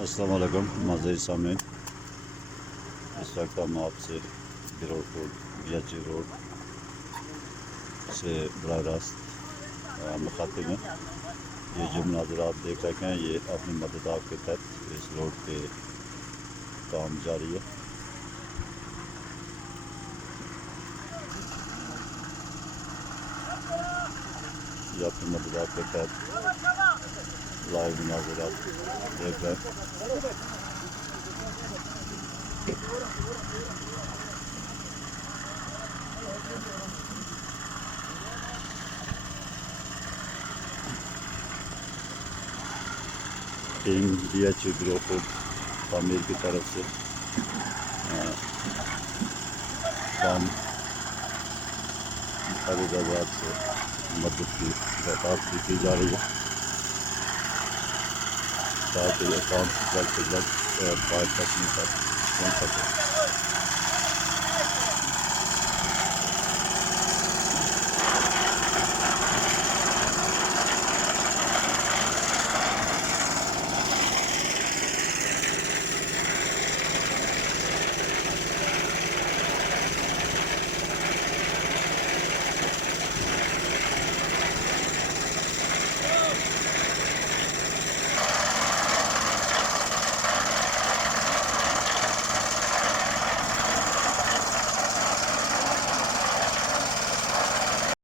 السلام علیکم معزز سامعین، اس وقت ہم آپ سے بیروٹ کیجئے روڈ سے براہ راست مخاطب ہیں۔ یہ جو مناظر آپ دیکھ رکھے ہیں یہ اپنی مدد آپ کے تحت اس روڈ کے کام جاری ہے۔ یہ اپنی مدد آپ کے تحت لائیو مناظر آپ دیکھ رہے ہیں۔ ٹیم بیروٹ تعمیر کی طرف سے کام مخیرحضرات سے مدد کی درخواست کی جا رہی ہے تاکہ یہ کام جلد سے جلد پائے تک پہنچ سکے۔